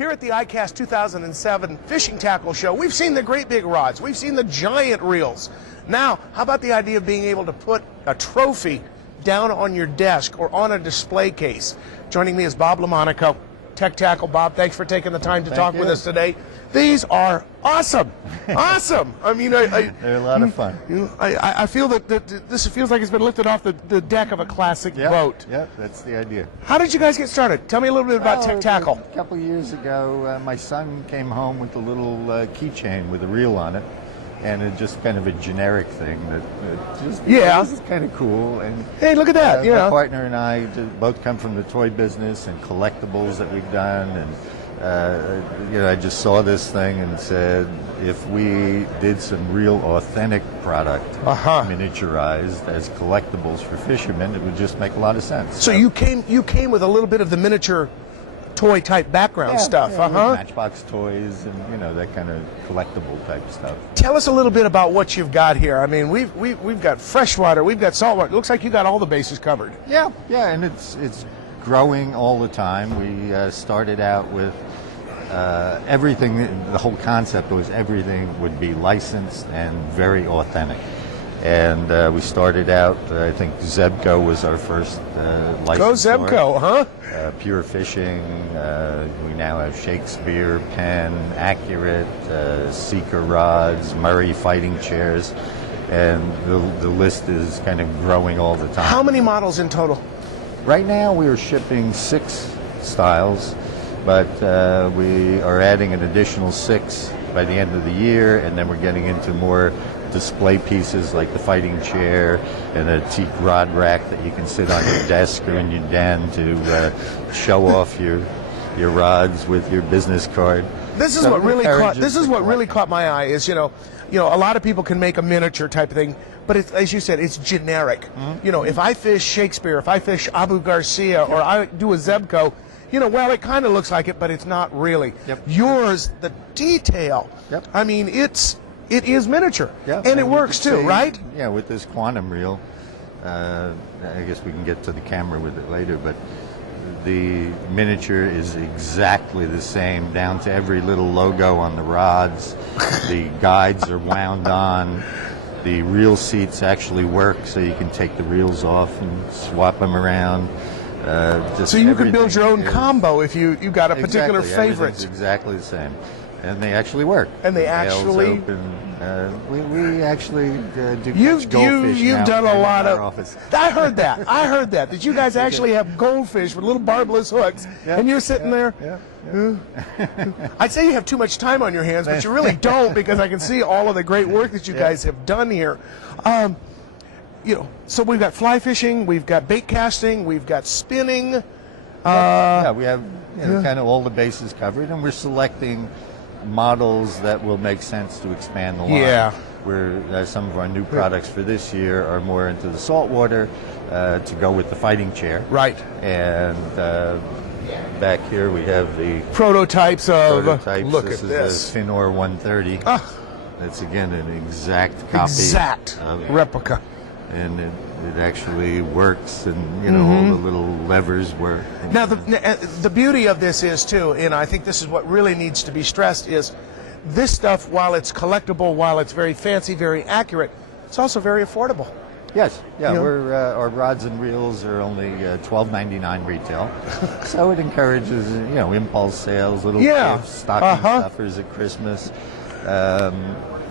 Here at the ICAST 2007 Fishing Tackle Show, we've seen the great big rods. We've seen the giant reels. Now, how about the idea of being able to put a trophy down on your desk or on a display case? Joining me is Bob LaMonaco, Tech Tackle. Bob, thanks for taking the time to talk with us today. These are awesome. Awesome. I mean, they're a lot of fun. I feel that this feels like it's been lifted off the deck of a classic boat. Yeah, that's the idea. How did you guys get started? Tell me a little bit about Tech Tackle. A couple of years ago, my son came home with a little keychain with a reel on it, and it's just kind of a generic thing that just this is kind of cool. And hey, look at that! My partner and I both come from the toy business and collectibles that we've done, and I just saw this thing and said, if we did some real authentic product, miniaturized as collectibles for fishermen, it would just make a lot of sense. So you came with a little bit of the miniature toy type background stuff, Matchbox toys and that kind of collectible type stuff. Tell us a little bit about what you've got here. I mean, we've got freshwater, we've got saltwater. It looks like you got all the bases covered. Yeah, and it's growing all the time. We started out with everything. The whole concept was everything would be licensed and very authentic. And we started out, I think Zebco was our first license. Go Zebco, Pure Fishing. We now have Shakespeare, Penn, Accurate, Seeker rods, Murray fighting chairs, and the list is kind of growing all the time. How many models in total? Right now we are shipping 6 styles, but we are adding an additional 6 by the end of the year, and then we're getting into more display pieces like the fighting chair and a teak rod rack that you can sit on your desk or in your den to show off your rods with your business card. This is what really caught my eye is a lot of people can make a miniature type of thing, but it's, as you said, it's generic. If I fish Shakespeare, if I fish Abu Garcia, or I do a Zebco, well, it kind of looks like it, but it's not really. Yours, the detail. I mean, it is miniature, and it works too, right? Yeah, with this quantum reel, I guess we can get to the camera with it later, but the miniature is exactly the same, down to every little logo on the rods. The guides are wound on. The reel seats actually work, so you can take the reels off and swap them around. So you can build your own combo if you got a particular favorite. Everything's exactly the same. And they actually work. And they actually we actually do you've done a lot of office. I heard that you guys actually have goldfish with little barbless hooks, and you're sitting there. I'd say you have too much time on your hands, but you really don't, because I can see all of the great work that you guys have done here. So we've got fly fishing, we've got bait casting, we've got spinning. We have kind of all the bases covered, and we're selecting models that will make sense to expand the line. Where some of our new products for this year are more into the saltwater to go with the fighting chair. Right. And back here we have the prototypes. Look this at this. Is the Finor 130. That's again an exact copy. Replica. And it actually works, and all the little levers work. Now the beauty of this is too, and I think this is what really needs to be stressed, is this stuff, while it's collectible, while it's very fancy, very accurate, it's also very affordable. Yes, we're our rods and reels are only $12.99 retail, so it encourages impulse sales, little gifts, stocking stuffers at Christmas.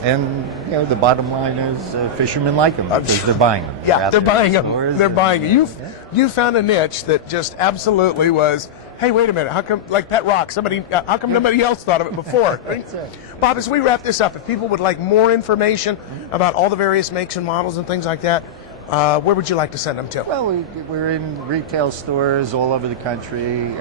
And the bottom line is fishermen like them because they're buying them. They're buying them. They're buying them. You found a niche that just absolutely was. Hey, wait a minute. How come, like Pet Rock? How come nobody else thought of it before? That's right. Bob, as we wrap this up, if people would like more information about all the various makes and models and things like that, where would you like to send them to? Well, we're in retail stores all over the country,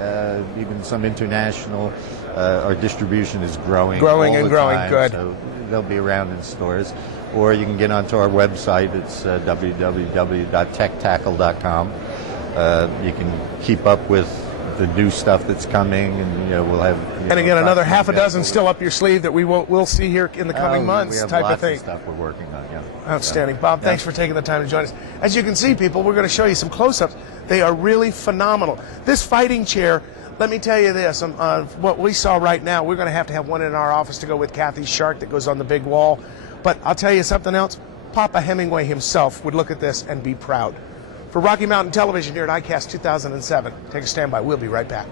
even some international. Our distribution is growing all the time, good. So they'll be around in stores. Or you can get onto our website. It's www.techtackle.com. You can keep up with the new stuff that's coming, and we'll have. And again, another half a dozen still up your sleeve that we'll see here in the coming months. We have type lots of thing. Of stuff we're working on. Outstanding, Bob. Thanks for taking the time to join us. As you can see, people, we're going to show you some close-ups. They are really phenomenal. This fighting chair Let me tell you this, what we saw right now, we're going to have one in our office to go with Kathy's shark that goes on the big wall. But I'll tell you something else. Papa Hemingway himself would look at this and be proud. For Rocky Mountain Television here at ICAST 2007, take a standby. We'll be right back.